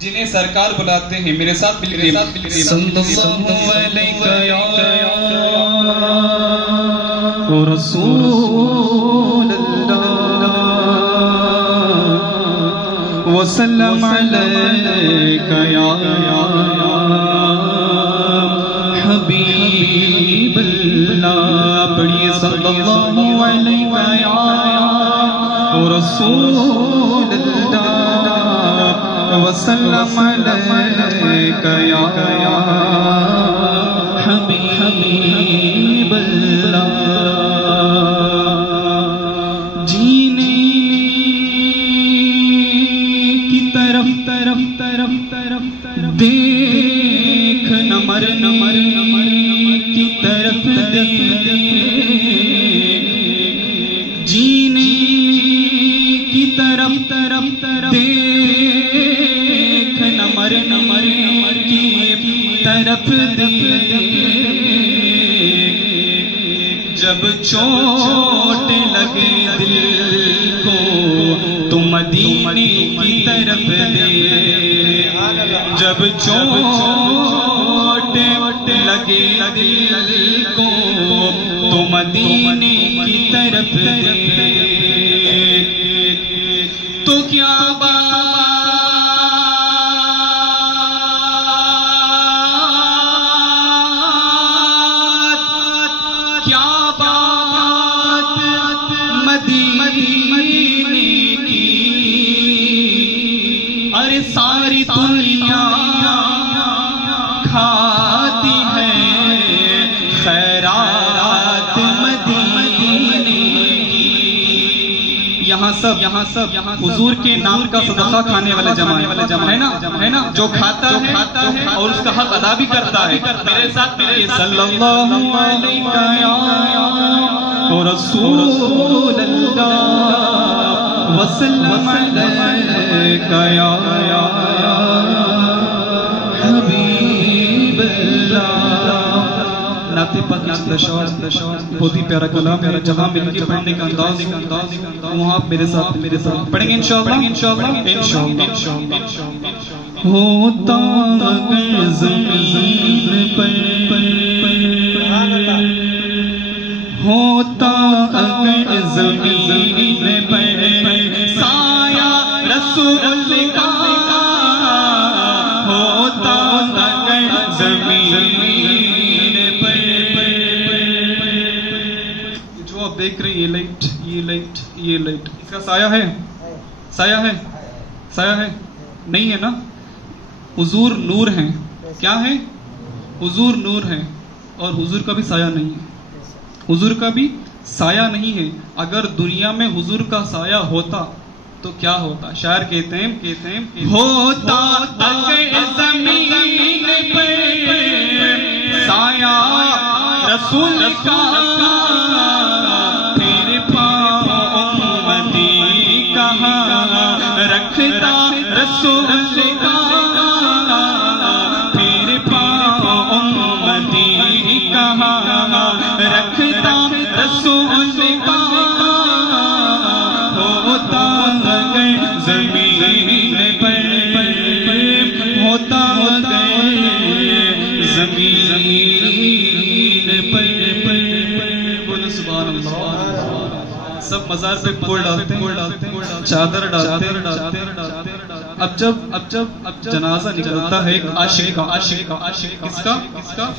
جنہیں سرکار بلاتے ہیں، میرے ساتھ مل کے صلی اللہ علیہ رسول اللہ وسلم علیک یا حبیب اللہ. پڑھیے صلی اللہ علیہ یا رسول اللہ وسلم علیک یا حبیب اللہ. جینے کی طرف دیکھ نہ مرنے کی طرف دیکھ. جینے کی طرف دیکھ نہ مرنے کی طرف دیکھ. جب چوٹ لگے دل کو تو مدینے کی طرف دیکھ. جب چوٹ لگے دل کو تو مدینے کی طرف دیکھ. تو کیا ساری دنیا کھاتی ہے خیرات مدینے کی. یہاں سب حضور کے نام کا صدقہ کھانے والے جمع ہے نا, جو کھاتا ہے اور اس کا حق ادا بھی کرتا ہے. میرے ساتھ صلی اللہ علیہ رسول اللہ وسلم علیک یا حبیب اللہ. نعت پاک بہت ہی پیارا کلام ہے. جہاں مل کے پڑھنے کا انداز وہاں آپ میرے ساتھ پڑھیں گے انشاءاللہ. ہوتا اگر زمین پر ہوتا اگر زمین پر سایہ رسول کا ہوتا اگر زمین پر. جو آپ دیکھ رہے ہیں یہ لائٹ اس کا سایہ ہے نہیں ہے نا. حضور نور ہیں. کیا ہے؟ حضور نور ہیں اور حضور کا بھی سایہ نہیں ہے. حضور کا بھی سایہ نہیں ہے. اگر دنیا میں حضور کا سایہ ہوتا تو کیا ہوتا؟ شاعر کہتے ہیں ہوتا اگر زمین پر سایہ رسول کا پھر پاؤں امتی کہاں رکھتا رسول کا. پھر پاؤں امتی کہاں رکھتا رسول کا. ہوتا اگر زمین پر ہوتا اگر زمین پر. بولو سبحان اللہ. سب مزار پہ پھول ڈالتے ہیں, چادر ڈالتے ہیں. اب جب جنازہ نکلتا ہے عاشق کا, کس کا؟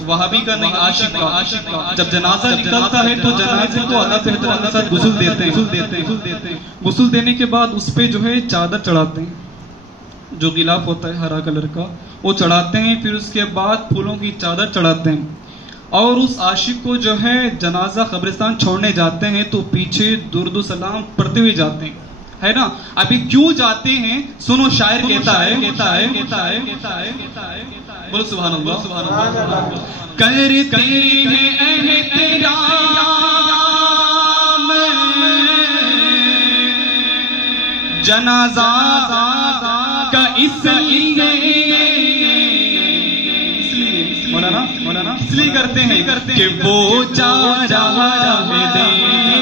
وہابی کا نہیں, عاشق کا. جب جنازہ نکلتا ہے تو جنازے کو اللہ احترام کے ساتھ غسل دیتے ہیں. غسل دینے کے بعد اس پہ جو ہے چادر چڑھاتے ہیں, جو غلاف ہوتا ہے ہرا کلر کا, وہ چڑھاتے ہیں. پھر اس کے بعد پھولوں کی چادر چڑھاتے ہیں اور اس عاشق کو جو ہے جنازہ قبرستان چھوڑنے جاتے ہیں تو پیچھے درود و سلام پڑھتے ہوئے جاتے ہیں, ہے نا. ابھی کیوں جاتے ہیں سنو. شاعر کہتا ہے بولو سبحان اللہ. کرتے ہیں احترام جنازہ کا اس لیے مولانا اس لیے کرتے ہیں کہ وہ جا رہا ہے دیکھنے,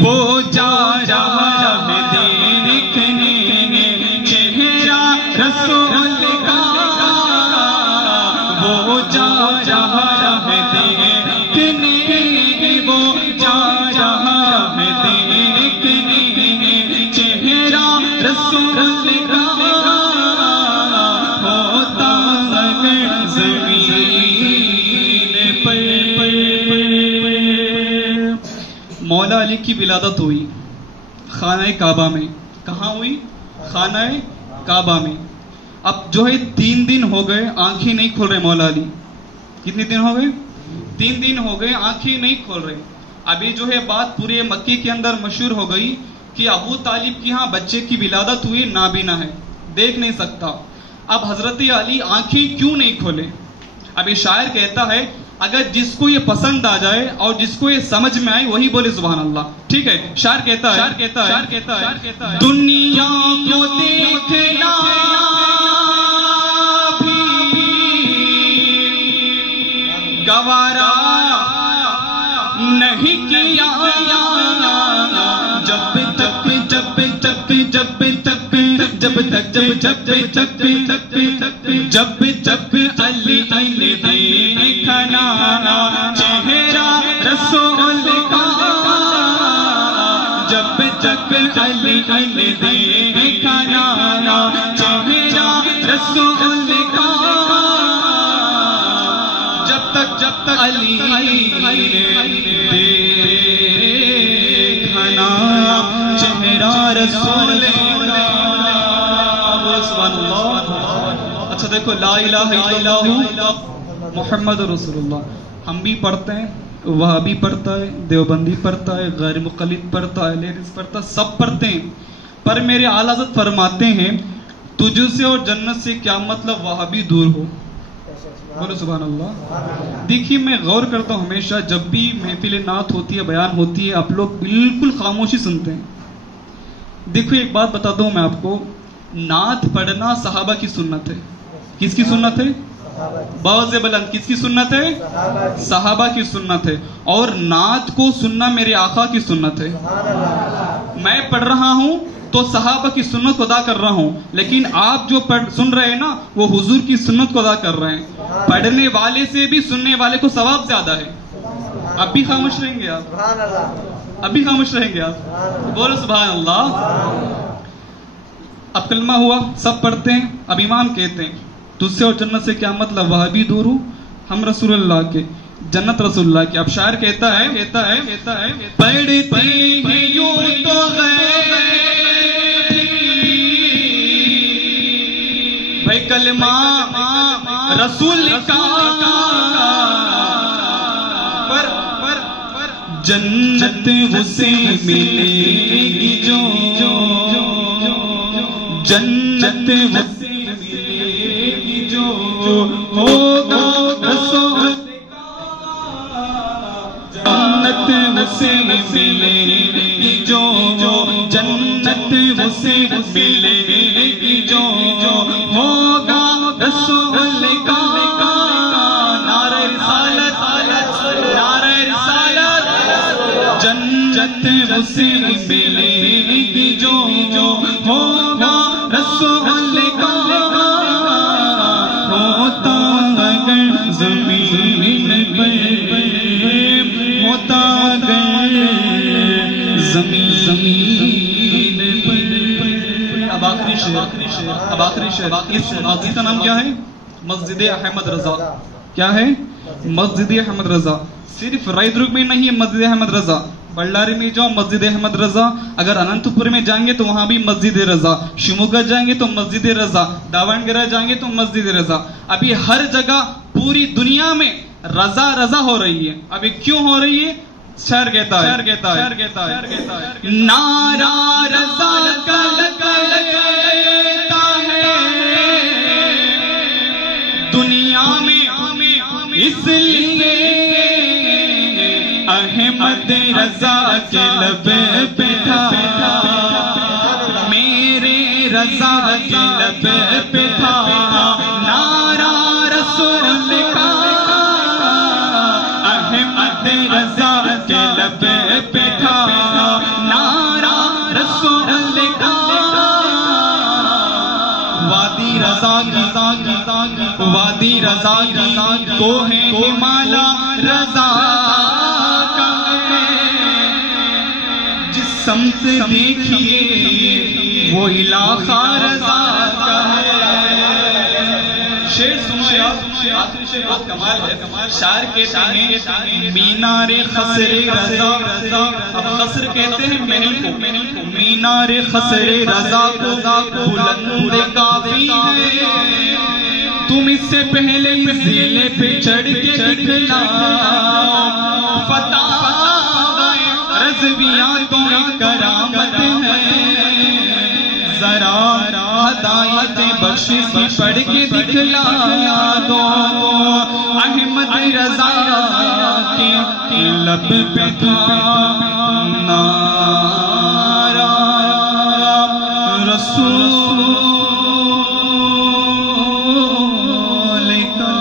وہ جا رہا ہے دیکھنے رسول کا ہوتا اگر زمین پر۔ مولا علی کی ولادت ہوئی خانہ کعبہ میں۔ کہاں ہوئی؟ خانہ کعبہ میں۔ اب جو ہے 3 دن ہو گئے آنکھیں نہیں کھول رہے مولا علی۔ کتنے دن ہو گئے؟ 3 دن ہو گئے آنکھیں نہیں کھول رہے۔ ابھی جو ہے بات پورے مکے کے اندر مشہور ہو گئی کہ ابو طالب کی ہاں بچے کی ولادت ہوئی، نابینا ہے، دیکھ نہیں سکتا۔ اب حضرت علی آنکھیں کیوں نہیں کھولے؟ ابھی شاعر کہتا ہے اگر جس کو یہ پسند آ جائے اور جس کو یہ سمجھ میں آئے وہی بولے سبحان اللہ۔ ٹھیک ہے، شاعر کہتا ہے دنیا کو دیکھنا بھی گوارا نہیں کیا، جب تک علی نے دیکھا چہرہ رسول کا، جب تک علی نے دیکھا چہرہ رسول کا، جب تک علی نے دیکھا چہرہ رسول کا۔ اچھا دیکھو، لا الہ الا اللہ محمد رسول اللہ ہم بھی پڑھتے ہیں، وہابی پڑھتا ہے، دیوبندی پڑھتا ہے، غیر مقلد پڑھتا ہے، لیڈیز پڑھتا ہے، سب پڑھتے ہیں، پر میرے اعلیٰ حضرت فرماتے ہیں تجھ سے اور جنت سے کیا مطلب وہابی دور ہو۔ بولو سبحان اللہ۔ دیکھیے میں غور کرتا ہوں ہمیشہ جب بھی محفل نعت ہوتی ہے، بیان ہوتی ہے، آپ لوگ بالکل خاموشی سنتے ہیں۔ دیکھو ایک بات بتاتا ہوں میں آپ کو، نعت پڑھنا صحابہ کی سنت ہے۔ کس کی سنت ہے؟ باوز بلند کس کی سنت ہے؟ صحابہ کی سنت ہے۔ اور نعت کو سننا میرے آقا کی سنت ہے۔ میں پڑھ رہا ہوں تو صحابہ کی سنت کو ادا کر رہا ہوں، لیکن آپ جو سن رہے ہیں نا وہ حضور کی سنت کو ادا کر رہے ہیں۔ پڑھنے والے سے بھی سننے والے کو ثواب زیادہ ہے۔ اب بھی خاموش رہیں گے آپ؟ ابھی خاموش رہیں گے آپ؟ بولو سبحان اللہ۔ اب کلمہ ہوا، سب پڑھتے ہیں، اب امام کہتے ہیں تجھ سے اور جنت سے کیا مطلب وہابی دور ہوں، ہم رسول اللہ کے، جنت رسول اللہ کی۔ اب شاعر کہتا ہے پڑھتے ہیں یوں تو بھائی کلمہ رسول کا، پر جنت اسے ملے گی جو، جنت اسے ملے گی جو ہوگا رسول کا، جنت اسے ملے گی جو، جنت اسے ملے گی جو ہوگا رسول کا۔ نعرہ رسالت، نعرہ رسالت، جنت اسے ملے گی جو ہوگا رسول کا، ہوتا اگر زمین پر، ہوتا اگر زمین پر۔ اب آخری شعر، اس مسجد کا نام کیا ہے؟ مسجد احمد رضا۔ کیا ہے؟ مسجد احمد رضا۔ صرف رائے درگ میں نہیں ہے مسجد احمد رضا، بಳ್ಳاری میں جاؤ مسجد احمد رضا، اگر اننت پور میں جائیں گے تو وہاں بھی مسجد رضا، شیموگا جائیں گے تو مسجد رضا، داونگرہ جائیں گے تو مسجد رضا۔ ابھی ہر جگہ پوری دنیا میں رضا رضا ہو رہی ہے۔ ابھی کیوں ہو رہی ہے؟ شعر کہتا ہے نعرہ رضا کا لگتا ہے دنیا میں، اس لیے احمد رضا کے لب پہ تھا، میرے رضا کے لب پہ تھا نعرہ رسول کا، احمد رضا کے لب پہ تھا نعرہ رسول کا۔ وادی رضا کی، وادی رضا کی کوہ ہمالا رضا سمت دیکھیے وہ علاقہ رضا کا ہے. شعر سنو یار، آخری شعر بہت کمال ہے. شاعر کہتے ہیں مینار خسر رضا، اب خسر کہتے ہیں محل کو، مینار خسر رضا کو بلند کافی ہے. تم اس سے پہلے زیلے پہ چڑھ کے دکھلا فتح رضویاں تو کرامت ہے. ذرا ہدایتیں بخشش پڑھ کے دکھلا دو. احمد رضا کے لب پہ تھا نعرہ رسول کا.